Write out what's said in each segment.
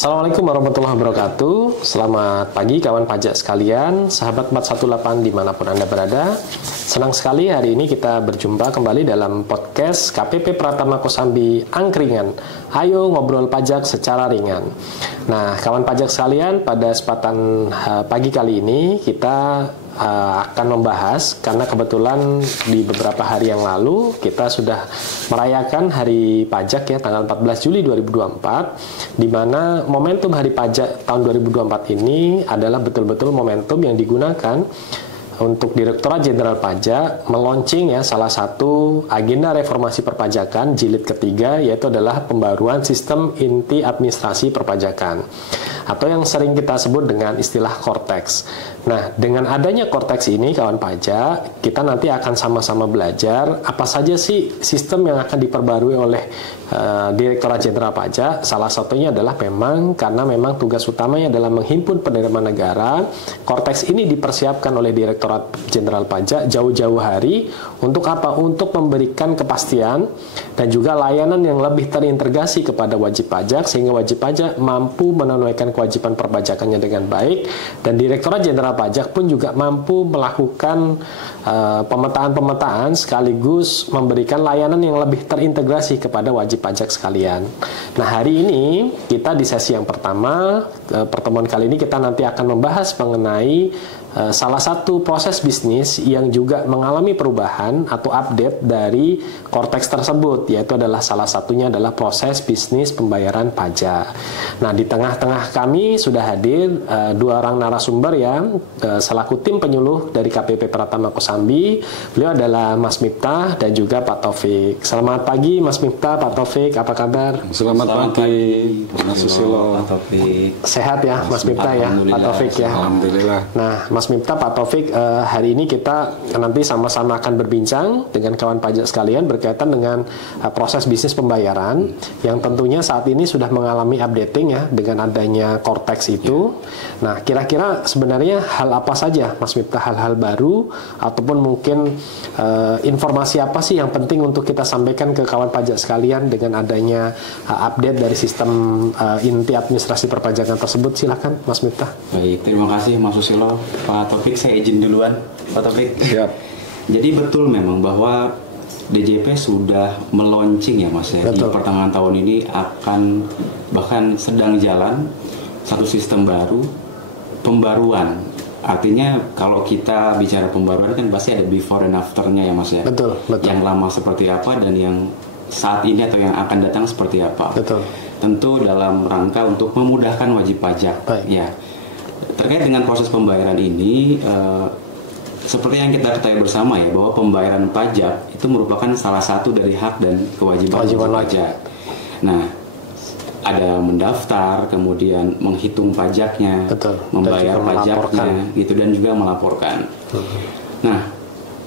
Assalamualaikum warahmatullahi wabarakatuh. Selamat pagi kawan pajak sekalian, sahabat 418 dimanapun Anda berada. Senang sekali hari ini kita berjumpa kembali dalam podcast KPP Pratama Kosambi Angkringan. Ayo ngobrol pajak secara ringan. Nah, kawan pajak sekalian, pada kesempatan pagi kali ini kita akan membahas, karena kebetulan di beberapa hari yang lalu kita sudah merayakan hari pajak ya, tanggal 14 Juli 2024, di mana momentum hari pajak tahun 2024 ini adalah betul-betul momentum yang digunakan untuk Direktorat Jenderal Pajak meluncing ya salah satu agenda reformasi perpajakan jilid ketiga, yaitu adalah pembaruan sistem inti administrasi perpajakan atau yang sering kita sebut dengan istilah Cortex. Nah, dengan adanya Cortex ini kawan pajak, kita nanti akan sama-sama belajar apa saja sih sistem yang akan diperbarui oleh Direktorat Jenderal Pajak. Salah satunya adalah karena memang tugas utamanya adalah menghimpun penerimaan negara. Cortex ini dipersiapkan oleh Direktorat Jenderal Pajak jauh-jauh hari untuk apa? Untuk memberikan kepastian dan juga layanan yang lebih terintegrasi kepada wajib pajak, sehingga wajib pajak mampu menunaikan kewajiban perpajakannya dengan baik, dan Direktorat Jenderal Pajak pun juga mampu melakukan pemetaan-pemetaan sekaligus memberikan layanan yang lebih terintegrasi kepada wajib pajak sekalian. Nah, hari ini kita di sesi yang pertama, pertemuan kali ini kita nanti akan membahas mengenai salah satu proses bisnis yang juga mengalami perubahan atau update dari Cortex tersebut, yaitu adalah salah satunya adalah proses bisnis pembayaran pajak. Nah, di tengah-tengah kami sudah hadir dua orang narasumber ya, selaku tim penyuluh dari KPP Pratama Kosambi. Beliau adalah Mas Miftah dan juga Pak Taufik. Selamat pagi Mas Miftah, Pak Taufik, apa kabar? Selamat pagi Mas Susilo, Pak Taufik. Sehat ya Mas Miftah ya, Pak Taufik ya. Alhamdulillah. Nah, Mas Miftah, Pak Taufik, hari ini kita nanti sama-sama akan berbincang dengan kawan pajak sekalian berkaitan dengan proses bisnis pembayaran yang tentunya saat ini sudah mengalami updating ya dengan adanya Cortex itu. Nah, kira-kira sebenarnya hal apa saja Mas Miftah, hal-hal baru ataupun mungkin informasi apa sih yang penting untuk kita sampaikan ke kawan pajak sekalian dengan adanya update dari sistem inti administrasi perpajakan tersebut? Silakan Mas Miftah. Baik, terima kasih Mas Susilo. Pak Taufik, saya izin duluan. Pak Taufik. Siap. Jadi betul memang bahwa DJP sudah meluncing ya Mas ya, di pertengahan tahun ini akan bahkan sedang jalan satu sistem baru, pembaruan. Artinya kalau kita bicara pembaruan kan pasti ada before and after-nya ya Mas ya. Betul. Yang lama seperti apa dan yang saat ini atau yang akan datang seperti apa. Betul. Tentu dalam rangka untuk memudahkan wajib pajak. Baik. Ya. Terkait dengan proses pembayaran ini, seperti yang kita ketahui bersama ya, bahwa pembayaran pajak itu merupakan salah satu dari hak dan kewajiban pajak. Nah, ada mendaftar, kemudian menghitung pajaknya, membayar pajaknya, gitu, dan juga melaporkan. Nah,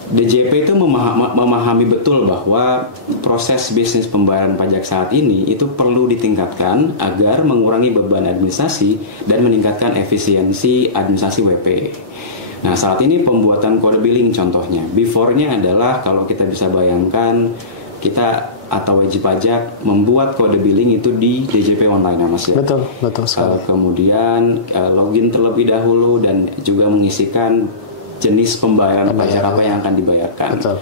DJP itu memahami betul bahwa proses bisnis pembayaran pajak saat ini itu perlu ditingkatkan agar mengurangi beban administrasi dan meningkatkan efisiensi administrasi WP. Nah, saat ini pembuatan kode billing contohnya. Before-nya adalah kalau kita bisa bayangkan, kita atau wajib pajak membuat kode billing itu di DJP online ya Mas ya. Betul sekali. Kemudian login terlebih dahulu dan juga mengisikan jenis pembayaran pajak apa yang akan dibayarkan. Betul.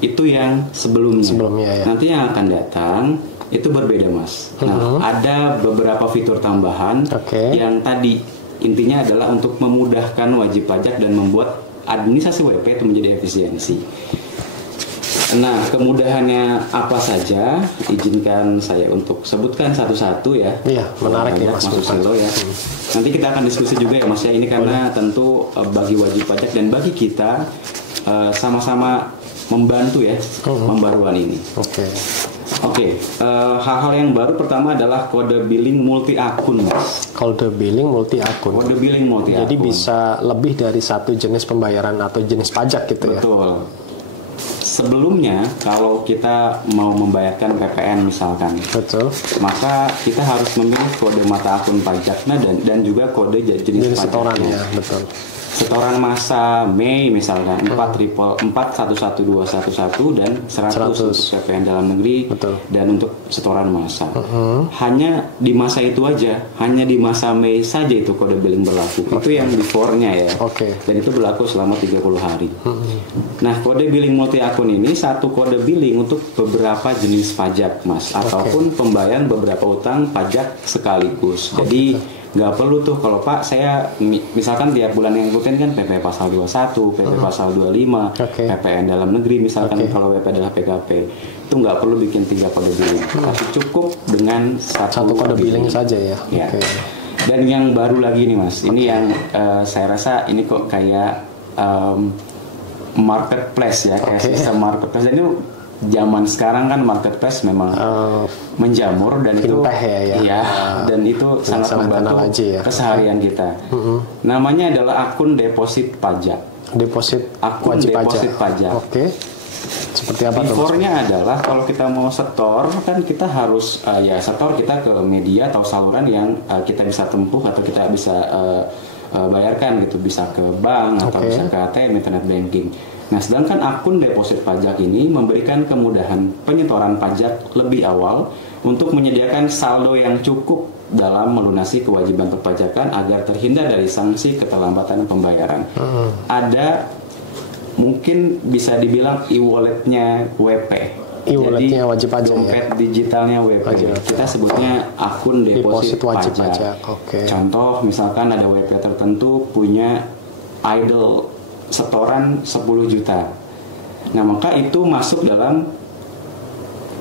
Itu yang sebelumnya ya. Nanti yang akan datang itu berbeda Mas. Nah, ada beberapa fitur tambahan yang tadi intinya adalah untuk memudahkan wajib pajak dan membuat administrasi WP itu menjadi efisiensi. Nah, kemudahannya apa saja? Izinkan saya untuk sebutkan satu-satu ya. Iya, menarik ya Mas Susilo ya. Nanti kita akan diskusi juga ya Mas ya. Ini karena tentu bagi wajib pajak dan bagi kita sama-sama membantu ya pembaruan ini. Oke, hal-hal yang baru pertama adalah kode billing multi akun Mas. Kode billing multi akun. Kode billing multi akun. Jadi bisa lebih dari satu jenis pembayaran atau jenis pajak gitu ya. Betul. Sebelumnya kalau kita mau membayarkan PPN misalkan, maka kita harus memilih kode mata akun pajaknya dan juga kode jenis pajaknya. Betul. setoran masa Mei misalkan 4.11211 dan 100 untuk PPN dalam negeri. Betul. Dan untuk setoran masa. Hanya di masa itu aja, hanya di masa Mei saja itu kode billing berlaku. Itu yang before-nya ya. Dan itu berlaku selama 30 hari. Nah, kode billing multi akun ini satu kode billing untuk beberapa jenis pajak, Mas, ataupun pembayaran beberapa utang pajak sekaligus. Jadi nggak perlu tuh kalau Pak saya misalkan tiap bulan yang ikutin kan PP pasal 21, PP pasal 25, PPN dalam negeri misalkan kalau WP adalah PKP itu nggak perlu bikin 3 kode billing, tapi cukup dengan satu kode billing saja ya. Dan yang baru lagi nih Mas, ini yang saya rasa ini kok kayak marketplace ya, kayak sistem marketplace. Dan itu zaman sekarang kan marketplace memang menjamur dan itu dan itu sangat membantu keseharian kita. Namanya adalah akun deposit pajak. Akun deposit pajak. Seperti apa? Before-nya adalah kalau kita mau setor kan kita harus setor kita ke media atau saluran yang kita bisa tempuh atau kita bisa bayarkan gitu, bisa ke bank atau bisa ke ATM, internet banking. Nah, sedangkan akun deposit pajak ini memberikan kemudahan penyetoran pajak lebih awal untuk menyediakan saldo yang cukup dalam melunasi kewajiban perpajakan agar terhindar dari sanksi keterlambatan pembayaran. Ada mungkin bisa dibilang e-walletnya WP. E-walletnya wajib pajak. Dompet digitalnya WP. Kita sebutnya akun deposit wajib pajak. Contoh misalkan ada WP tertentu punya idle setoran 10 juta. Nah, maka itu masuk dalam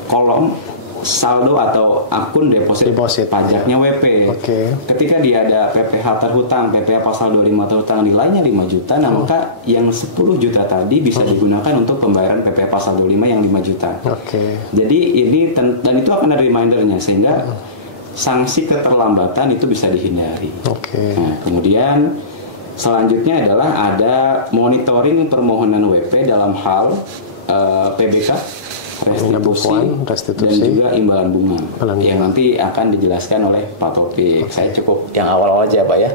kolom saldo atau akun deposit pajaknya WP. Ketika dia ada PPh terhutang, PPh pasal 25 terhutang nilainya 5 juta, nah maka yang 10 juta tadi bisa digunakan untuk pembayaran PPh pasal 25 yang 5 juta. Jadi ini dan itu akan ada remindernya sehingga sanksi keterlambatan itu bisa dihindari. Nah, kemudian selanjutnya adalah ada monitoring permohonan WP dalam hal PBK, restitusi, dan juga imbalan bunga yang nanti akan dijelaskan oleh Pak Taufik. Saya cukup yang awal aja Pak ya.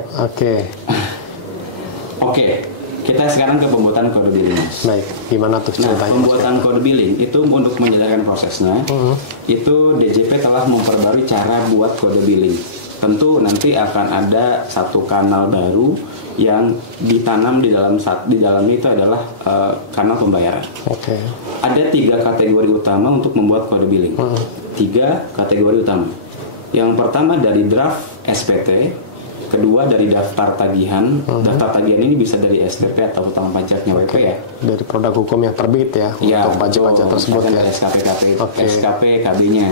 Oke, kita sekarang ke pembuatan kode billing. Baik, gimana tuh ceritanya? Pembuatan kode billing itu untuk menjelaskan prosesnya, itu DJP telah memperbarui cara buat kode billing. Tentu nanti akan ada satu kanal baru yang ditanam di dalamnya itu adalah kanal pembayaran. Ada 3 kategori utama untuk membuat kode billing. 3 kategori utama. Yang pertama dari draft SPT, kedua dari daftar tagihan. Daftar tagihan ini bisa dari SPT atau hutang pajaknya WP ya. Dari produk hukum yang terbit ya untuk pajak-pajak tersebut ya. SKP KB-nya.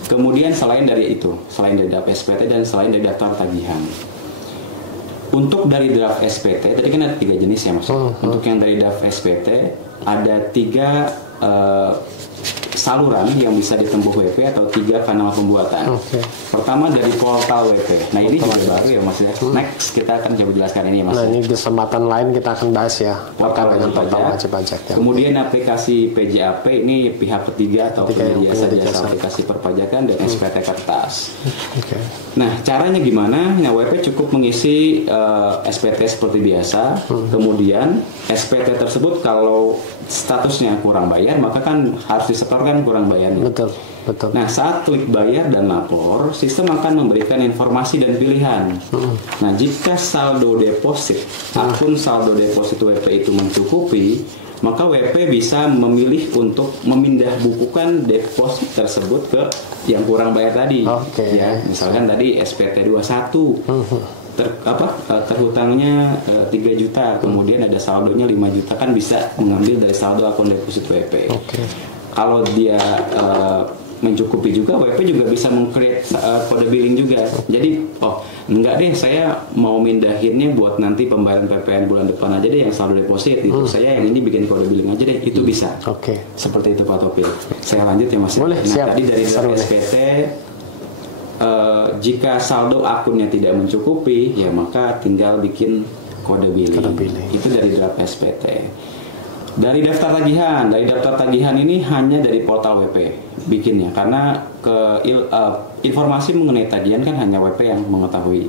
Kemudian selain dari itu, selain dari draft SPT dan selain dari daftar tagihan. Untuk dari draft SPT, tadi kan ada 3 jenis ya Mas. Untuk yang dari draft SPT, ada 3 saluran yang bisa ditempuh WP atau 3 kanal pembuatan. Pertama dari portal WP. Nah ini juga baru ya Mas ya. Next kita akan coba jelaskan ini Mas. Nah ini di kesempatan lain kita akan bahas ya. Portal wajib pajak. Kemudian aplikasi PJAP ini pihak ketiga atau penyedia jasa aplikasi perpajakan dan SPT kertas. Nah caranya gimana? Nah WP cukup mengisi SPT seperti biasa. Kemudian SPT tersebut kalau statusnya kurang bayar maka kan harus disetorkan kurang bayarnya. Betul. Nah saat klik bayar dan lapor, sistem akan memberikan informasi dan pilihan. Nah jika saldo deposit, akun saldo deposit WP itu mencukupi, maka WP bisa memilih untuk memindah bukukan deposit tersebut ke yang kurang bayar tadi. Ya, misalkan tadi SPT 21. Terhutangnya 3 juta, kemudian ada saldonya 5 juta, kan bisa mengambil dari saldo akun deposit WP. Kalau dia mencukupi juga, WP juga bisa meng-create kode billing juga. Jadi, enggak deh, saya mau mindahinnya buat nanti pembayaran PPN bulan depan aja deh yang saldo deposit gitu. Saya yang ini bikin kode billing aja deh, itu bisa. Seperti itu Pak Taufik. Saya lanjut ya Mas. Boleh, siap. Tadi dari SPT, jika saldo akunnya tidak mencukupi, ya maka tinggal bikin kode billing. Itu dari draft SPT. Dari daftar tagihan ini hanya dari portal WP bikinnya, karena informasi mengenai tagihan kan hanya WP yang mengetahui.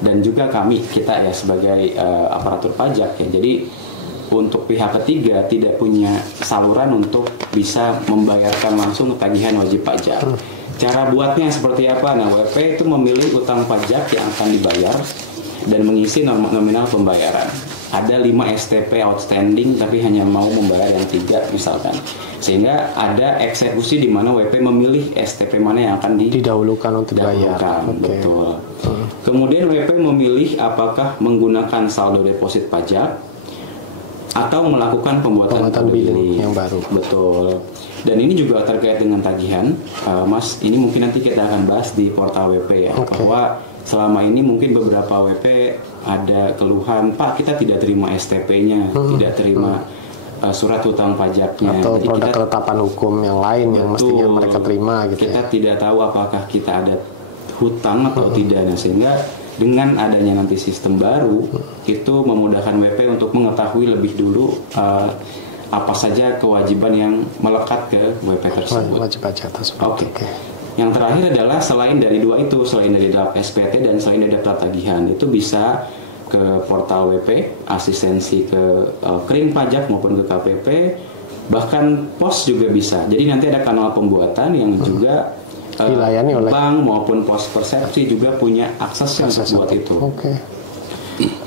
dan juga kita ya sebagai aparatur pajak ya. Jadi untuk pihak ketiga tidak punya saluran untuk bisa membayarkan langsung tagihan wajib pajak. Cara buatnya seperti apa? Nah, WP itu memilih utang pajak yang akan dibayar dan mengisi nominal pembayaran. Ada 5 STP outstanding tapi hanya mau membayar yang 3 misalkan. Sehingga ada eksekusi di mana WP memilih STP mana yang akan didahulukan untuk dibayar. Okay. Betul. Kemudian WP memilih apakah menggunakan saldo deposit pajak atau melakukan pembuatan billing yang baru. Betul. Dan ini juga terkait dengan tagihan, Mas. Ini mungkin nanti kita akan bahas di portal WP ya, bahwa selama ini mungkin beberapa WP ada keluhan, Pak kita tidak terima STP-nya, tidak terima surat utang pajaknya, atau produk ketetapan hukum yang lain yang mestinya mereka terima gitu. Kita tidak tahu apakah kita ada hutang atau tidak, nah, sehingga dengan adanya nanti sistem baru itu memudahkan WP untuk mengetahui lebih dulu apa saja kewajiban yang melekat ke WP tersebut. Wajib pajak tersebut. Oke. Yang terakhir adalah selain dari dua itu, selain dari daftar SPT dan selain dari daftar tagihan, itu bisa ke portal WP, asistensi ke kering pajak maupun ke KPP, bahkan pos juga bisa. Jadi nanti ada kanal pembuatan yang juga dilayani oleh bank maupun pos persepsi juga punya akses untuk buat itu.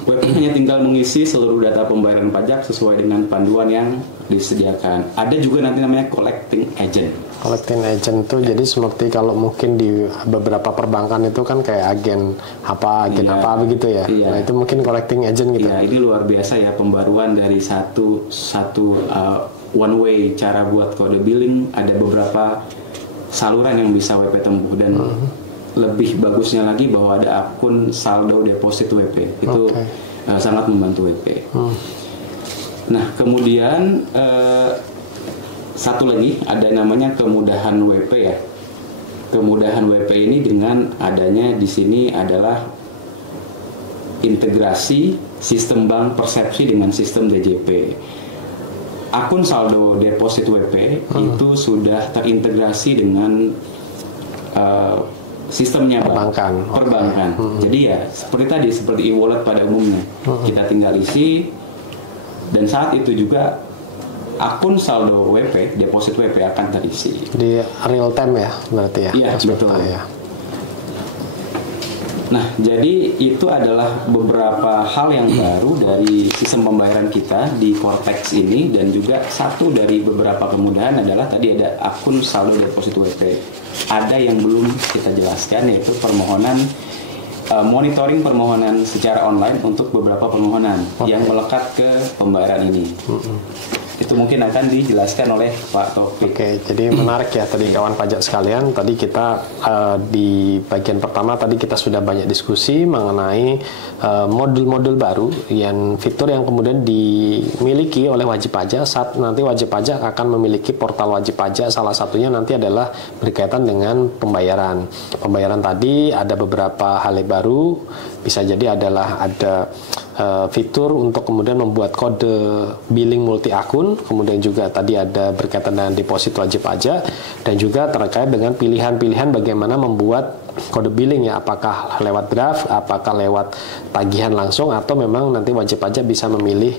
WP hanya tinggal mengisi seluruh data pembayaran pajak sesuai dengan panduan yang disediakan. Ada juga nanti namanya collecting agent. Collecting agent itu jadi seperti kalau mungkin di beberapa perbankan itu kan kayak agen apa begitu ya. Nah itu mungkin collecting agent gitu. Iya, ini luar biasa ya pembaruan dari satu one way cara buat kode billing. Ada beberapa saluran yang bisa WP tempuh dan lebih bagusnya lagi bahwa ada akun saldo deposit WP itu sangat membantu WP. Nah kemudian satu lagi ada namanya kemudahan WP ya. Kemudahan WP ini dengan adanya di sini adalah integrasi sistem bank persepsi dengan sistem DJP. Akun saldo deposit WP itu sudah terintegrasi dengan sistemnya perbankan. Jadi ya seperti e-wallet pada umumnya. Kita tinggal isi dan saat itu juga akun saldo WP, deposit WP akan terisi. Di real time ya berarti ya? Iya betul. Ya. Nah, jadi itu adalah beberapa hal yang baru dari sistem pembayaran kita di Cortex ini, dan juga satu dari beberapa kemudahan adalah tadi ada akun saldo deposit WP. Ada yang belum kita jelaskan yaitu permohonan monitoring permohonan secara online untuk beberapa permohonan yang melekat ke pembayaran ini. Itu mungkin akan dijelaskan oleh Pak Taufik. Oke, jadi menarik ya tadi kawan pajak sekalian. Tadi kita di bagian pertama tadi kita sudah banyak diskusi mengenai modul-modul baru yang fitur yang kemudian dimiliki oleh wajib pajak saat nanti wajib pajak akan memiliki portal wajib pajak. Salah satunya nanti adalah berkaitan dengan pembayaran. Pembayaran tadi ada beberapa hal yang baru. Bisa jadi adalah ada fitur untuk kemudian membuat kode billing multi akun, kemudian juga tadi ada berkaitan dengan deposit wajib pajak, dan juga terkait dengan pilihan-pilihan bagaimana membuat kode billing ya, apakah lewat draft, apakah lewat tagihan langsung, atau memang nanti wajib pajak bisa memilih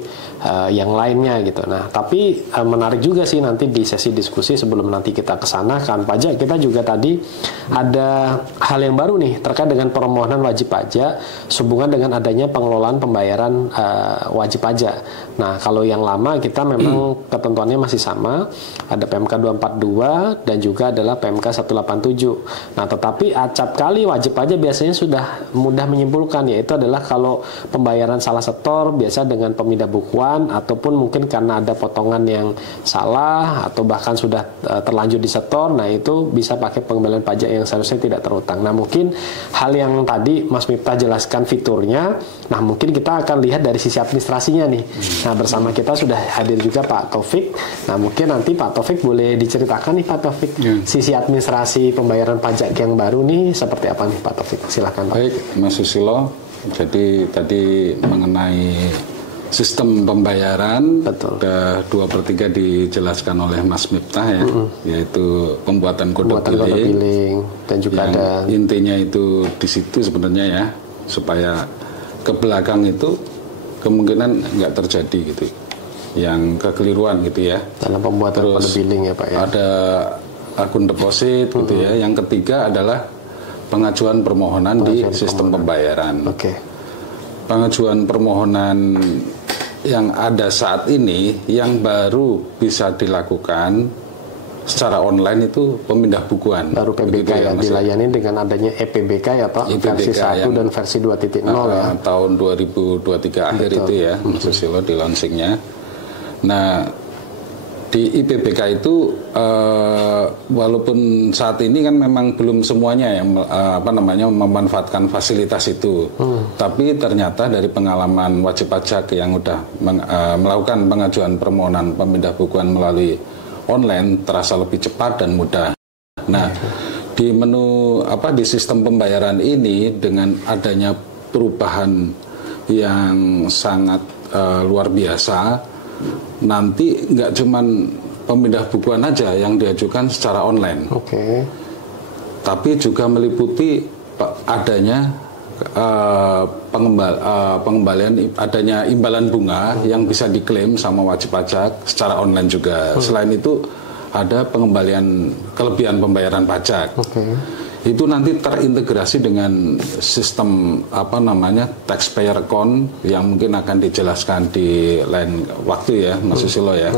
yang lainnya gitu. Nah, tapi menarik juga sih nanti di sesi diskusi sebelum nanti kita ke sana kan pajak, kita juga tadi ada hal yang baru nih terkait dengan permohonan wajib pajak sehubungan dengan adanya pengelolaan pembayaran wajib pajak. Nah, kalau yang lama kita memang ketentuannya masih sama, ada PMK 242 dan juga adalah PMK 187. Nah, tetapi acap kali wajib pajak biasanya sudah mudah menyimpulkan, yaitu adalah kalau pembayaran salah setor biasa dengan pemindah bukuan, ataupun mungkin karena ada potongan yang salah atau bahkan sudah terlanjur disetor, nah itu bisa pakai pengembalian pajak yang seharusnya tidak terutang. Nah, mungkin hal yang tadi Mas Miftah jelaskan fiturnya, nah mungkin kita akan lihat dari sisi administrasinya nih. Nah, bersama kita sudah hadir juga Pak Taufik. Nah, mungkin nanti Pak Taufik boleh diceritakan nih Pak Taufik, sisi administrasi pembayaran pajak yang baru nih seperti apa nih Pak Taufik? Silakan Pak. Baik, Mas Susilo. Jadi tadi mengenai sistem pembayaran, sudah 2/3 dijelaskan oleh Mas Miftah ya, yaitu pembuatan kode billing dan juga ada intinya itu di situ sebenarnya ya. supaya ke belakang itu kemungkinan nggak terjadi gitu, yang kekeliruan gitu ya. Dalam pembuatan kode billing ya Pak ya. Ada akun deposit gitu ya. Yang ketiga adalah pengajuan permohonan di sistem pembayaran. Pengajuan permohonan yang ada saat ini yang baru bisa dilakukan secara online itu pemindah bukuan. Baru PBK ya, dilayani dengan adanya EPBK ya Pak, versi 1 dan versi 2.0 ya. Tahun 2023 akhir itu ya, Mas Susilo di launchingnya. Nah, di IPBK itu walaupun saat ini kan memang belum semuanya yang memanfaatkan fasilitas itu, tapi ternyata dari pengalaman wajib pajak yang udah melakukan pengajuan permohonan pemindah bukuan melalui online terasa lebih cepat dan mudah. Nah, di menu di sistem pembayaran ini dengan adanya perubahan yang sangat luar biasa, nanti nggak cuman pemindah bukuan aja yang diajukan secara online, tapi juga meliputi adanya pengembalian, adanya imbalan bunga yang bisa diklaim sama wajib pajak secara online juga. Selain itu ada pengembalian kelebihan pembayaran pajak. Itu nanti terintegrasi dengan sistem taxpayer account yang mungkin akan dijelaskan di lain waktu ya, Mas Susilo ya.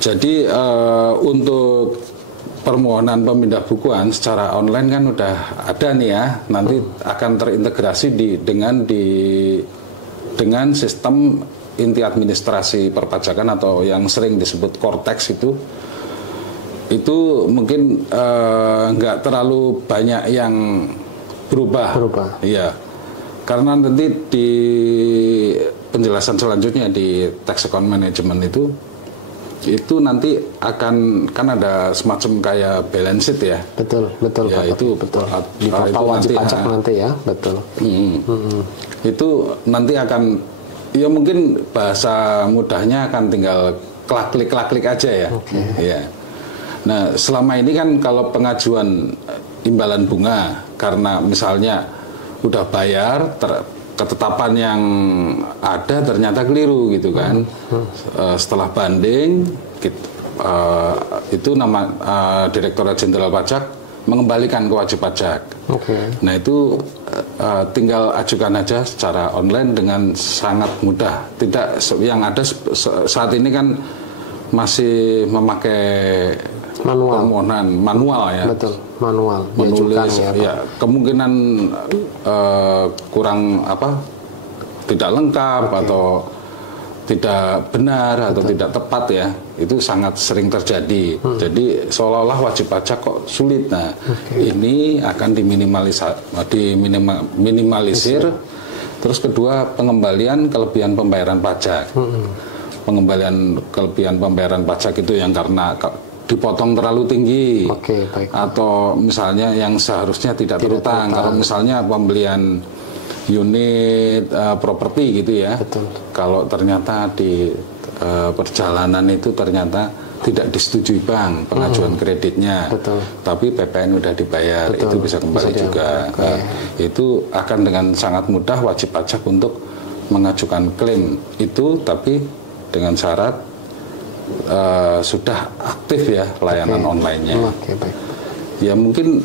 Jadi untuk permohonan pemindah bukuan secara online kan udah ada nih ya, nanti akan terintegrasi dengan sistem inti administrasi perpajakan atau yang sering disebut Cortex itu mungkin nggak terlalu banyak yang berubah. Iya, karena nanti di penjelasan selanjutnya di tax account management itu nanti akan kan ada semacam kayak balance sheet ya. Betul ya, Pak, itu betul. Di portal wajib pajak nanti ya, betul. Itu nanti akan ya mungkin bahasa mudahnya akan tinggal klik aja ya. Ya. Nah, selama ini kan kalau pengajuan imbalan bunga karena misalnya udah bayar ketetapan yang ada ternyata keliru gitu kan. Setelah banding itu Direktorat Jenderal Pajak mengembalikan ke wajib pajak. Nah itu tinggal ajukan aja secara online dengan sangat mudah. Tidak yang ada saat ini kan masih memakai permohonan manual ya. Betul, manual. Menulis ya kemungkinan kurang tidak lengkap atau tidak benar atau tidak tepat ya, itu sangat sering terjadi. Jadi seolah-olah wajib pajak kok sulit. Nah, ini akan diminimalisir. Terus kedua, pengembalian kelebihan pembayaran pajak. Pengembalian kelebihan pembayaran pajak itu yang karena dipotong terlalu tinggi, atau misalnya yang seharusnya tidak terutang. Kalau misalnya pembelian unit properti gitu ya, kalau ternyata di perjalanan itu ternyata tidak disetujui bank pengajuan kreditnya, tapi PPN udah dibayar, itu bisa kembali juga. Itu akan dengan sangat mudah wajib pajak untuk mengajukan klaim itu, tapi dengan syarat sudah aktif ya layanan online-nya. Ya mungkin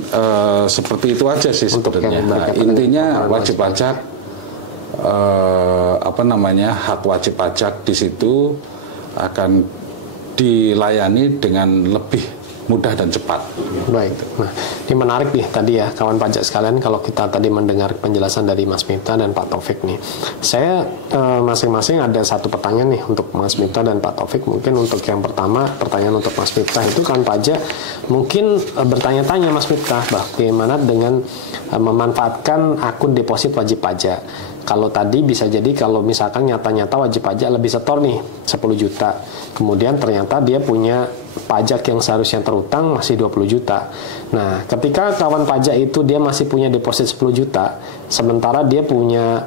seperti itu aja sih sebenarnya. Nah, intinya wajib pajak hak wajib pajak di situ akan dilayani dengan lebih mudah dan cepat. Baik. Nah, ini menarik nih tadi ya kawan pajak sekalian, kalau kita tadi mendengar penjelasan dari Mas Miftah dan Pak Taufik nih. Saya masing-masing ada satu pertanyaan nih untuk Mas Miftah dan Pak Taufik. Mungkin untuk yang pertama, pertanyaan untuk Mas Miftah itu kawan pajak mungkin bertanya-tanya Mas Miftah bagaimana dengan memanfaatkan akun deposit wajib pajak. Kalau tadi bisa jadi kalau misalkan nyata-nyata wajib pajak lebih setor nih 10 juta. Kemudian ternyata dia punya pajak yang seharusnya terutang masih 20 juta. Nah, ketika kawan pajak itu dia masih punya deposit 10 juta, sementara dia punya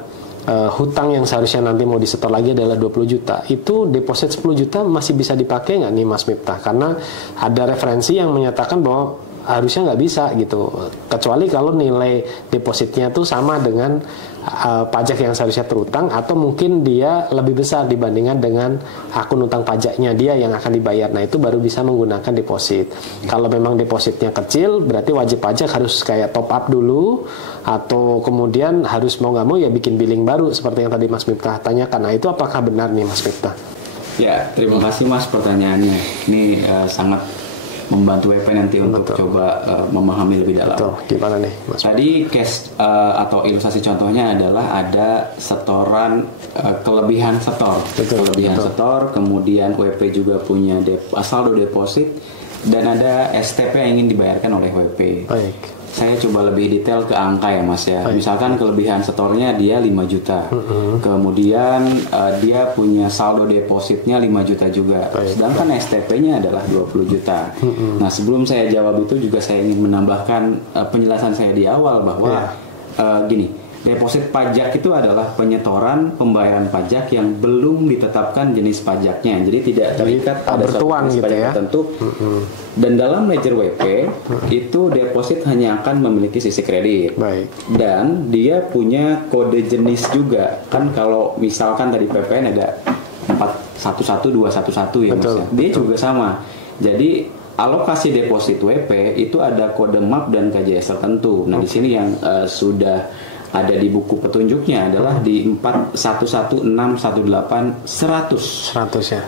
hutang yang seharusnya nanti mau disetor lagi adalah 20 juta. Itu deposit 10 juta masih bisa dipakai nggak nih Mas Miftah? Karena ada referensi yang menyatakan bahwa harusnya nggak bisa gitu, kecuali kalau nilai depositnya tuh sama dengan pajak yang seharusnya terutang, atau mungkin dia lebih besar dibandingkan dengan akun utang pajaknya dia yang akan dibayar. Nah itu baru bisa menggunakan deposit. Kalau memang depositnya kecil, berarti wajib pajak harus kayak top up dulu, atau kemudian harus mau nggak mau ya bikin billing baru seperti yang tadi Mas Miftah tanyakan. Nah itu apakah benar nih Mas Miftah? Ya, terima kasih Mas pertanyaannya. Ini sangat membantu WP nanti untuk coba memahami lebih dalam. Betul. Gimana nih Mas? Tadi case atau ilustrasi contohnya adalah ada setoran kelebihan setor. Kelebihan setor, kemudian WP juga punya saldo deposit, dan ada STP yang ingin dibayarkan oleh WP. Baik. Saya coba lebih detail ke angka ya Mas ya. Baik. Misalkan kelebihan setornya dia 5 juta. Kemudian dia punya saldo depositnya 5 juta juga. Baik. Sedangkan STP-nya adalah 20 juta. Nah, sebelum saya jawab itu juga saya ingin menambahkan penjelasan saya di awal bahwa gini, deposit pajak itu adalah penyetoran pembayaran pajak yang belum ditetapkan jenis pajaknya. Jadi tidak terikat pada suatu jenis gitu pajak ya tertentu. Dan dalam ledger WP itu deposit hanya akan memiliki sisi kredit. Baik. Dan dia punya kode jenis juga. Kan kalau misalkan tadi PPN ada 411211 ya Mas ya. Dia juga sama. Jadi alokasi deposit WP itu ada kode MAP dan KJS tertentu. Nah, di sini yang sudah ada di buku petunjuknya adalah di 411618 100 ya.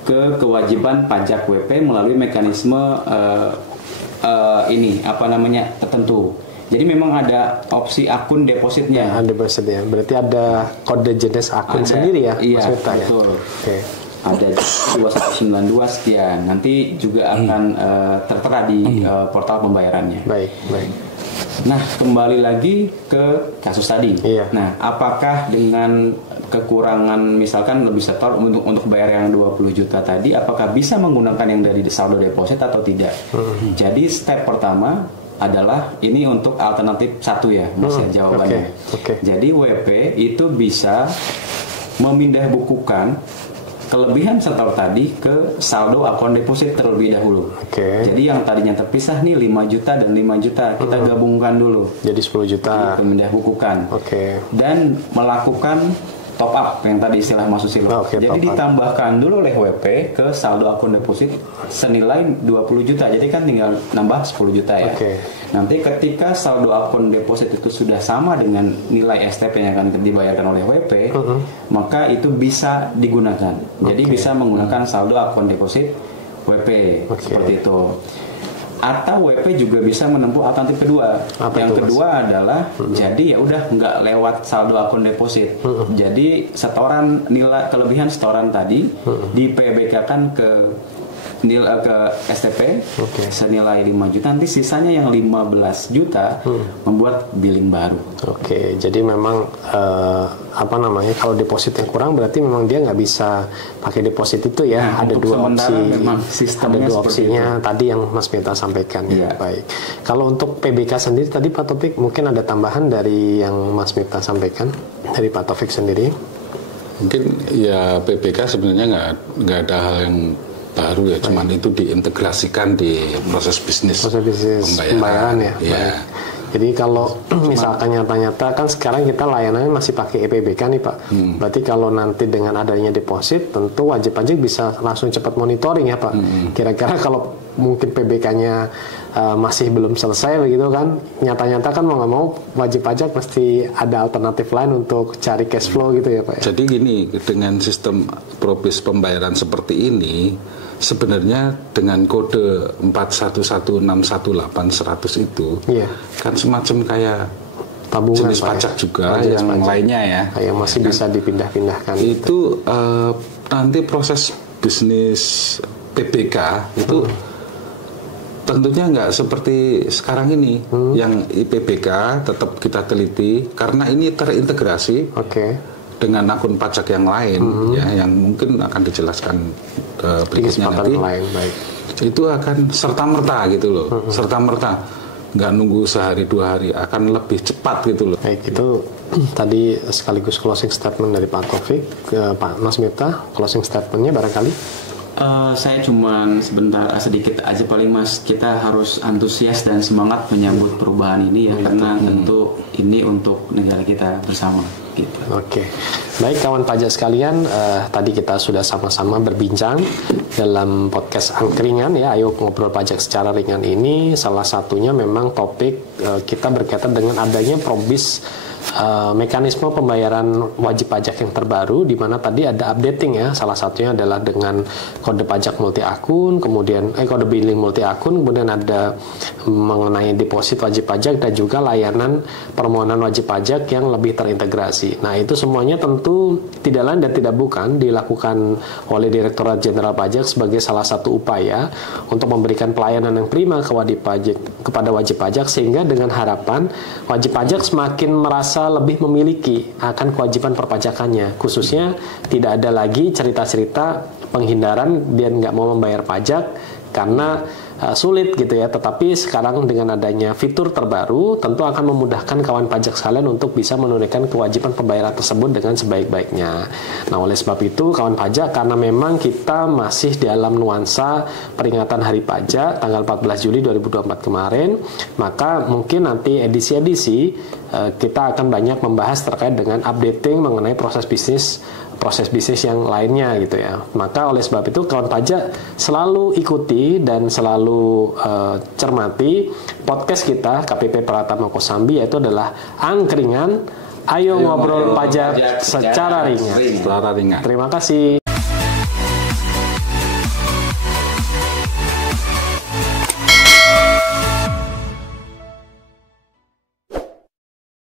Ke kewajiban pajak WP melalui mekanisme ini tertentu. Jadi memang ada opsi akun depositnya. Deposit ya. Berarti ada kode jenis akun sendiri ya? Iya, betul. Ya? Okay. Ada 2192 sekian. Nanti juga akan tertera di portal pembayarannya. Baik. Nah, kembali lagi ke kasus tadi. Iya. Nah, apakah dengan kekurangan misalkan lebih setor untuk bayar yang 20 juta tadi, apakah bisa menggunakan yang dari saldo deposit atau tidak? Jadi step pertama adalah ini untuk alternatif 1 ya, Mas ya, jawabannya. Okay. Jadi WP itu bisa memindah bukukan kelebihan setor tadi ke saldo akun deposit terlebih dahulu. Jadi yang tadinya terpisah nih 5 juta dan 5 juta kita gabungkan dulu. Jadi 10 juta. Pemindah bukukan. Dan melakukan top up yang tadi istilah Mas Susilo. Jadi ditambahkan dulu oleh WP ke saldo akun deposit senilai 20 juta. Jadi kan tinggal nambah 10 juta ya. Nanti ketika saldo akun deposit itu sudah sama dengan nilai STP yang akan dibayarkan oleh WP, maka itu bisa digunakan. Jadi bisa menggunakan saldo akun deposit WP seperti itu. Atau WP juga bisa menempuh alternatif kedua. Yang kedua adalah jadi ya udah nggak lewat saldo akun deposit. Jadi setoran nilai kelebihan setoran tadi di PBK-kan ke STP senilai 5 juta, nanti sisanya yang 15 juta membuat billing baru. Jadi memang kalau deposit yang kurang berarti memang dia nggak bisa pakai deposit itu ya. Nah, ada dua opsi. Ada dua opsinya itu. Tadi yang Mas Miftah sampaikan ya. Baik. Kalau untuk PBK sendiri tadi Pak Taufik mungkin ada tambahan dari yang Mas Miftah sampaikan dari Pak Taufik sendiri. Mungkin ya PBK sebenarnya nggak ada hal yang baru ya, cuman itu diintegrasikan di proses bisnis pembayaran ya. Jadi kalau misalkan nyata-nyata kan sekarang kita layanannya masih pakai EPBK nih Pak. Berarti kalau nanti dengan adanya deposit tentu wajib pajak bisa langsung cepat monitoring ya Pak. Kira-kira kalau mungkin PBK-nya masih belum selesai begitu kan, nyata-nyata kan mau nggak mau wajib pajak pasti ada alternatif lain untuk cari cash flow gitu ya Pak ya. Jadi gini, dengan sistem probis pembayaran seperti ini sebenarnya dengan kode 411618 itu kan semacam kayak tabungan jenis pajak juga yang lainnya ya, yang masih bisa dipindah-pindahkan. Itu nanti proses bisnis PBK itu tentunya nggak seperti sekarang ini yang IPBK tetap kita teliti karena ini terintegrasi dengan akun pajak yang lain ya, yang mungkin akan dijelaskan berikutnya nanti. Itu akan serta-merta gitu loh, serta-merta, nggak nunggu sehari 2 hari, akan lebih cepat gitu loh. Baik, itu tadi sekaligus closing statement dari Pak Taufik ke Pak Mas Miftah. Closing statementnya barangkali. Saya cuman sebentar sedikit aja paling Mas, kita harus antusias dan semangat menyambut perubahan ini ya, karena tentu ini untuk negara kita bersama gitu. Oke. Baik kawan pajak sekalian, tadi kita sudah sama-sama berbincang dalam podcast Angkringan ya, ayo ngobrol pajak secara ringan ini. Salah satunya memang topik kita berkaitan dengan adanya probis mekanisme pembayaran wajib pajak yang terbaru, di mana tadi ada updating ya. Salah satunya adalah dengan kode pajak multi akun, kemudian kode billing multi akun, kemudian ada mengenai deposit wajib pajak dan juga layanan permohonan wajib pajak yang lebih terintegrasi. Nah, itu semuanya tentu tidak lain dan tidak bukan dilakukan oleh Direktorat Jenderal Pajak sebagai salah satu upaya untuk memberikan pelayanan yang prima kepada wajib pajak, sehingga dengan harapan wajib pajak semakin merasa lebih memiliki akan kewajiban perpajakannya, khususnya tidak ada lagi cerita-cerita penghindaran dia nggak mau membayar pajak karena sulit gitu ya. Tetapi sekarang dengan adanya fitur terbaru tentu akan memudahkan kawan pajak sekalian untuk bisa menunaikan kewajiban pembayaran tersebut dengan sebaik-baiknya. Nah, oleh sebab itu kawan pajak, karena memang kita masih dalam nuansa peringatan Hari Pajak tanggal 14 Juli 2024 kemarin, maka mungkin nanti edisi-edisi kita akan banyak membahas terkait dengan updating mengenai proses bisnis yang lainnya gitu ya. Maka oleh sebab itu kawan pajak selalu ikuti dan selalu cermati podcast kita KPP Pratama Kosambi, yaitu adalah Angkringan, ayo ngobrol pajak secara ringan. Secara ringan. Terima kasih.